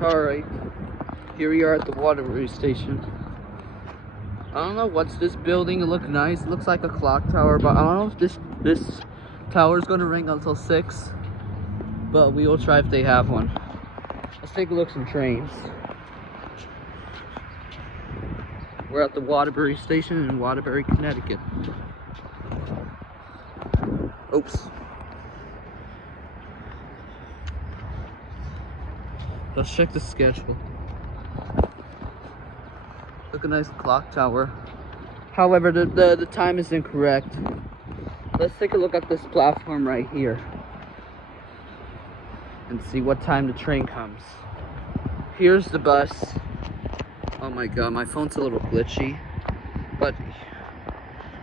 Alright, here we are at the Waterbury station. I don't know what's this building. It looks nice. It looks like a clock tower, but I don't know if this tower is going to ring until 6. But we will try if they have one. Let's take a look at some trains. We're at the Waterbury station in Waterbury, Connecticut. Oops. Let's check the schedule. Look, a nice clock tower. However, the time is incorrect. Let's take a look at this platform right here and see what time the train comes. Here's the bus. Oh my god, my phone's a little glitchy, but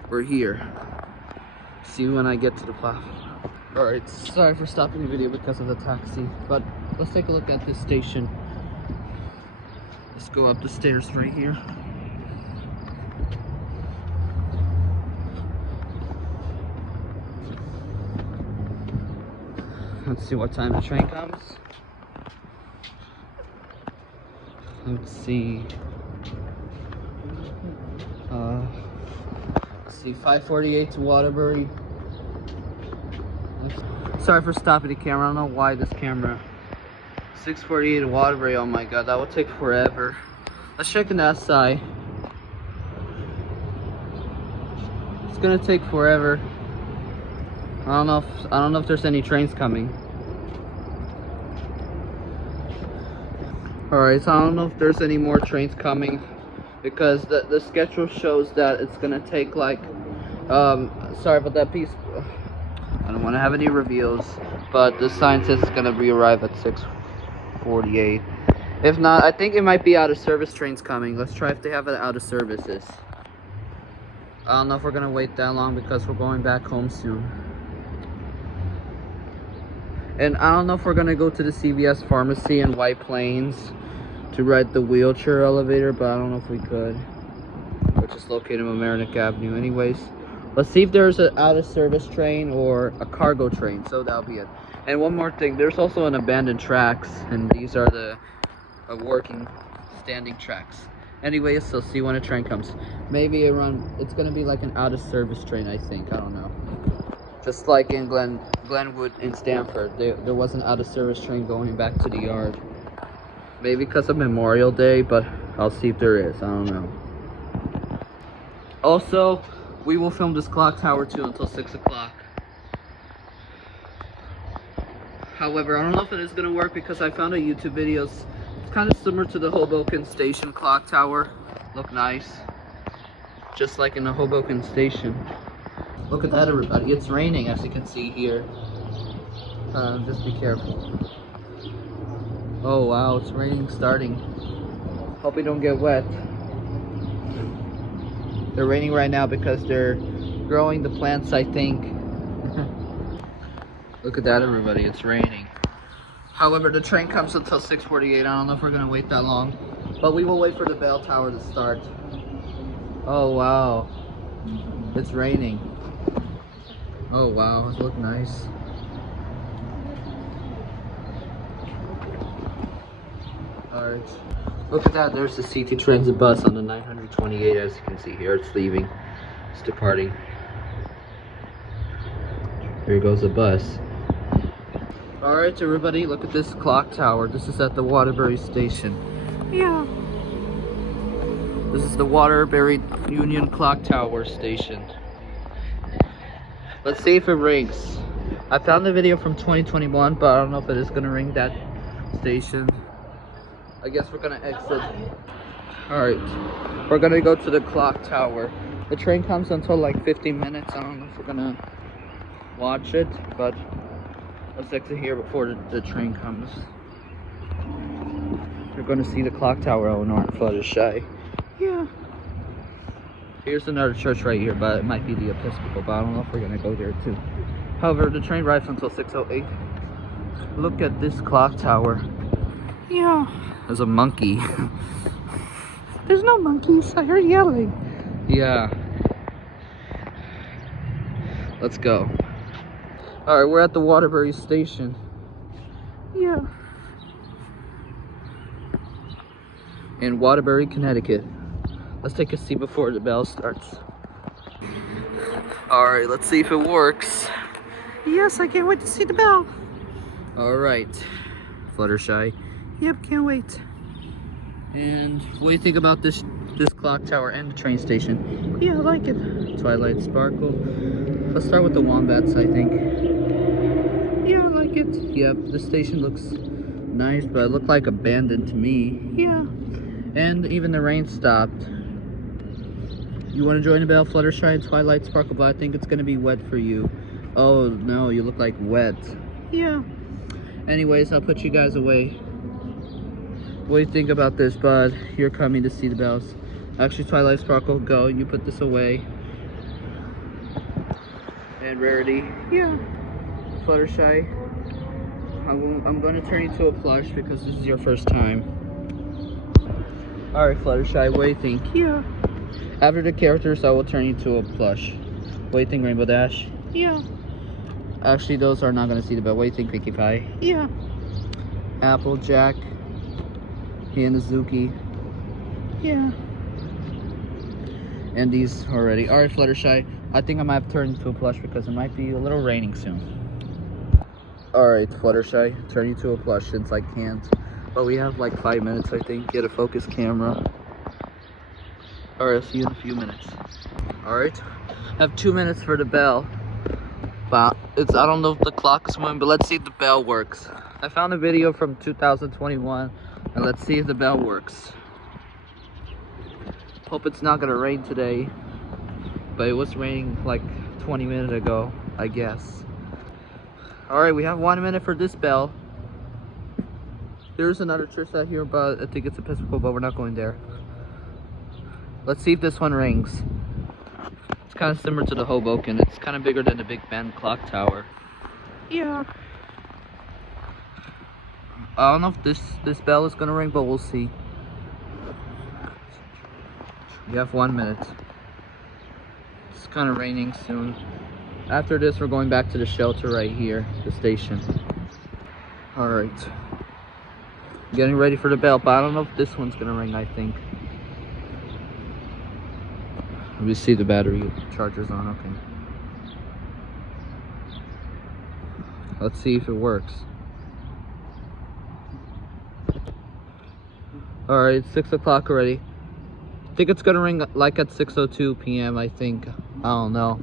we're here. See when I get to the platform. Alright, sorry for stopping the video because of the taxi, but let's take a look at this station. Let's go up the stairs right here. Let's see what time the train comes. Let's see. Let's see, 5:48 to Waterbury. Sorry for stopping the camera. I don't know why this camera. 6:48 to Waterbury. Oh my god, that would take forever. Let's check on that side. It's gonna take forever. I don't know if there's any trains coming. Alright, so I don't know if there's any more trains coming because the schedule shows that it's gonna take like sorry about that piece. I don't want to have any reveals, but the sign says it's gonna arrive at 6:48. If not, I think it might be out of service trains coming. Let's try if they have it out of services. I don't know if we're gonna wait that long because we're going back home soon. And I don't know if we're gonna go to the CVS pharmacy in White Plains to ride the wheelchair elevator, but I don't know if we could. Which is located on Mamaroneck Avenue. Anyways, let's see if there's an out-of-service train or a cargo train. So that'll be it. And one more thing, there's also an abandoned tracks, and these are the working, standing tracks. Anyways, so see when a train comes. Maybe it's gonna be like an out-of-service train, I think. I don't know. Just like in Glenwood in Stamford, there was an out-of-service train going back to the yard. Maybe because of Memorial Day, but I'll see if there is. I don't know. Also, we will film this clock tower too until 6 o'clock. However, I don't know if it is going to work because I found a YouTube video. It's kind of similar to the Hoboken Station clock tower. Look nice. Just like in the Hoboken Station. Look at that, everybody. It's raining, as you can see here. Just be careful. Oh wow, it's raining starting. Hope we don't get wet. They're raining right now because they're growing the plants, I think. Look at that, everybody. It's raining. However, the train comes until 6:48. I don't know if we're gonna wait that long, but we will wait for the bell tower to start. Oh wow, it's raining. Oh wow, it looks nice. Alright, look at that. There's the CT Transit bus on the 928, as you can see here. It's leaving. It's departing. Here goes the bus. Alright, everybody, look at this clock tower. This is at the Waterbury station. Yeah. This is the Waterbury Union Clock Tower station. Let's see if it rings. I found the video from 2021, but I don't know if it is going to ring that station. I guess we're going to exit. Alright, we're going to go to the clock tower. The train comes until like 15 minutes. I don't know if we're going to watch it, but let's exit here before the train comes. We're going to see the clock tower, Elinor, and Fluttershy. Yeah. Here's another church right here, but it might be the Episcopal, but I don't know if we're going to go there too. However, the train arrives until 6:08. Look at this clock tower. Yeah. There's a monkey. There's no monkeys. I heard yelling. Yeah. Let's go. Alright, we're at the Waterbury station. Yeah. in Waterbury, Connecticut. Let's take a seat before the bell starts. All right, let's see if it works. Yes, I can't wait to see the bell. All right, Fluttershy. Yep, can't wait. And what do you think about this clock tower and the train station? Yeah, I like it. Twilight Sparkle. Let's start with the wombats, I think. Yeah, I like it. Yep, the station looks nice, but it looked like abandoned to me. Yeah. And even the rain stopped. You want to join the bell, Fluttershy and Twilight Sparkle, but I think it's going to be wet for you. Oh, no, you look like wet. Yeah. Anyways, I'll put you guys away. What do you think about this, bud? You're coming to see the bells. Actually, Twilight Sparkle, go. You put this away. And Rarity. Yeah. Fluttershy, I'm going to turn you to a plush because this is your first time. Alright, Fluttershy, what do you think? Yeah. After the characters, I will turn you to a plush. What do you think, Rainbow Dash? Yeah. Actually, those are not going to see the bell. What do you think, Pinkie Pie? Yeah. Applejack. Hanazuki. Yeah. And these already. Alright, Fluttershy. I think I might have turned into a plush because it might be a little raining soon. Alright, Fluttershy. Turn you to a plush since I can't. But we have like 5 minutes, I think. Get a focus camera. Alright, I'll see you in a few minutes. Alright. I have 2 minutes for the bell. But I don't know if the clock is moving, but let's see if the bell works. I found a video from 2021. And let's see if the bell works. Hope it's not gonna rain today. But it was raining like 20 minutes ago, I guess. Alright, we have 1 minute for this bell. There's another church out here, but I think it's Episcopal, but we're not going there. Let's see if this one rings. It's kind of similar to the Hoboken. It's kind of bigger than the Big Ben clock tower. Yeah. I don't know if this bell is gonna ring, but we'll see. We have 1 minute. It's kind of raining soon. After this, we're going back to the shelter right here, the station. All right. Getting ready for the bell, but I don't know if this one's gonna ring. I think. Let me see the battery charger's on. Okay. Let's see if it works. Alright, it's 6 o'clock already. I think it's gonna ring like at 6:02 p.m. I think. I don't know.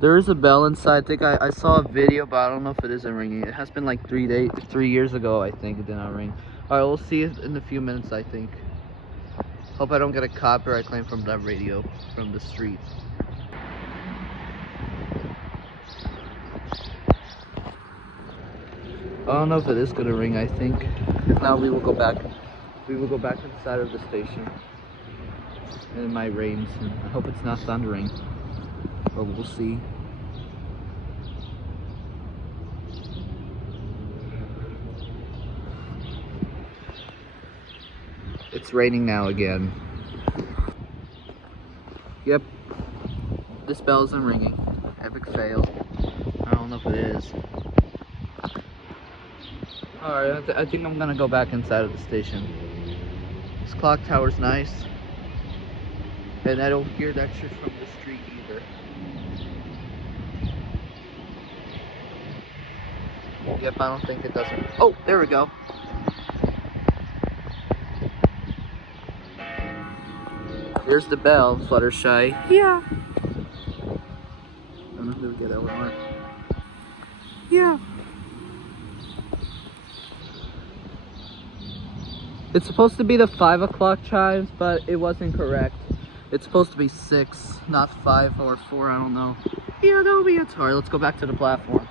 There is a bell inside. I think I saw a video, but I don't know if it isn't ringing. It has been like 3 years ago, I think it did not ring. Alright, we'll see it in a few minutes, I think. Hope I don't get a copyright claim from that radio from the street. I don't know if it is gonna ring, I think. If not, we will go back. We will go back inside of the station. And it might rain soon. I hope it's not thundering. But we'll see. It's raining now again. Yep. This bell isn't ringing. Epic fail. I don't know if it is. Alright, I think I'm gonna go back inside of the station. This clock tower's nice. And I don't hear that shit from the street either. Yep, I don't think it doesn't. Oh, there we go. There's the bell, Fluttershy. Yeah. I don't know if we get that one. Yeah. It's supposed to be the 5 o'clock chimes, but it wasn't correct. It's supposed to be 6, not 5 or 4, I don't know. Yeah, that'll be it. Alright, let's go back to the platform.